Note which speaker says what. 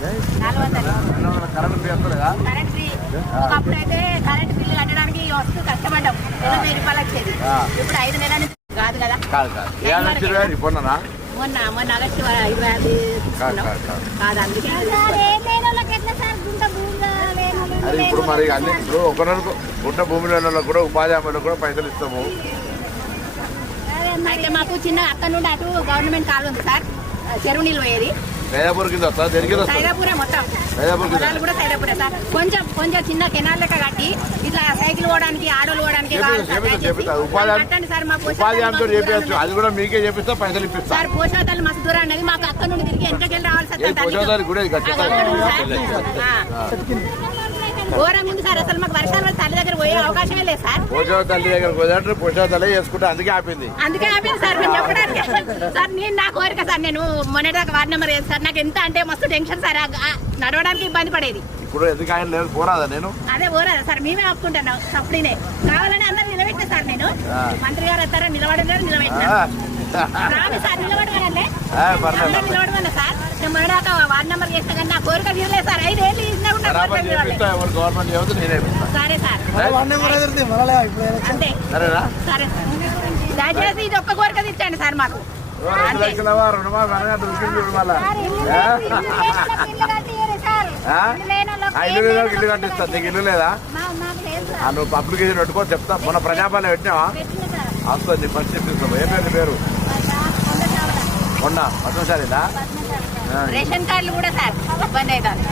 Speaker 1: Current వస్తుందా
Speaker 2: current free ఒకప్పుడు అయితే కరెంట్ బిల్లు కట్టడానికి వస్తూ కష్టపడ్డాం ఎనభై రూపాయలు వచ్చేది ఇప్పుడు ఐదు నెలల కాదు కదా
Speaker 1: కాదు. కాదు
Speaker 2: మొన్న మొన్న ఆగస్టు ఇరవై ఐదు
Speaker 1: కాదు
Speaker 2: అందుకే
Speaker 1: అది ఇప్పుడు మరి అన్ని ఇప్పుడు ఒకరికి గుంట భూమిలో కూడా ఉపాధి హామీలో కూడా పైసలు ఇస్తాము
Speaker 2: అయితే మాకు చిన్న అక్కడ నుండి అటు గవర్నమెంట్ కాలు ఉంది సార్ చెరువు నీళ్ళు పోయేది
Speaker 1: మేదాపూర్ కింద వస్తా దేనికి
Speaker 2: సైదాపురే మొత్తం.
Speaker 1: కింద
Speaker 2: పొలాలు కూడా సైదాపురే సార్ కొంచెం కొంచెం చిన్న కెనాల్ లెక్క కట్టి ఇట్లా సైకిల్ పోవడానికి ఆడోలు పోవడానికి
Speaker 1: ఉపాధి
Speaker 2: సార్ మా
Speaker 1: ఉపాధి హామీతో
Speaker 2: పోషకాలు
Speaker 1: చేపించచ్చు అది కూడా మీకే చేపిస్తా పైసలు ఇప్పిస్తా.
Speaker 2: సార్ పోషకాలు మస్తు దూరం అనేది మాకు అక్కడ నుండి తిరిగి వెనకకెళ్ళి రావాలి సార్
Speaker 1: ఏ పోషకాలు కూడా.
Speaker 2: ఘోరం ఉంది సార్ అసలు మాకు వర్షాలు పడి తల్లి దగ్గర పోయే అవకాశమే లేదు సార్.
Speaker 1: పోషక తల్లి దగ్గర పోయినట్టు పోషక తల్లి చేసుకుంటే అందుకే ఆపింది.
Speaker 2: అందుకే ఆపింది సార్ చెప్పడానికి. సార్ నేను నా కోరిక సార్ నేను మొన్నటిదాకా వార్డు నెంబర్ వేసి సార్? నాకు ఎంత అంటే మస్తు టెన్షన్ సార్ నడవడానికి ఇబ్బంది పడేది.
Speaker 1: ఇప్పుడు ఎందుకు ఆయన లేదు పోరాదా నేను?
Speaker 2: అదే ఓరాదా సార్ మేమే ఆపుకుంటున్నాం సప్పుడినే కావాలని అందరూ నిలబెట్టిన సార్ నేను. మంత్రి గారు వస్తారా నిలబడినారు నిలబెట్టినా. సార్. నిలబడమన్నా సార్. నేను మొన్నదాకా వార్డు నెంబర్ చేస్తా కోరిక తీరలేదు ఐదేళ్ళు ఇచ్చినా కూడా కోరిక
Speaker 1: గవర్నమెంట్ చెబితే నేనే ఇప్పిస్తా
Speaker 2: సరే సార్. అంతే.
Speaker 1: సరేనా?
Speaker 2: సరే దయచేసి ఇది ఒక్క కోరిక తీర్చండి సార్ మాకు.
Speaker 1: ఇల్లు లేదా. నీకు ఇల్లు నువ్వు అప్లికేషన్ పెట్టుకో చెప్తా. మొన్న ప్రజాపాలన పెట్టినావా? వస్తుంది ఫస్ట్ చెప్పిస్తాము ఏ పేరు పేరు? మొన్న పద్మశాలిదా?
Speaker 2: రేషన్ కార్డులు కూడా సార్ ఇబ్బంది అవుతుంది.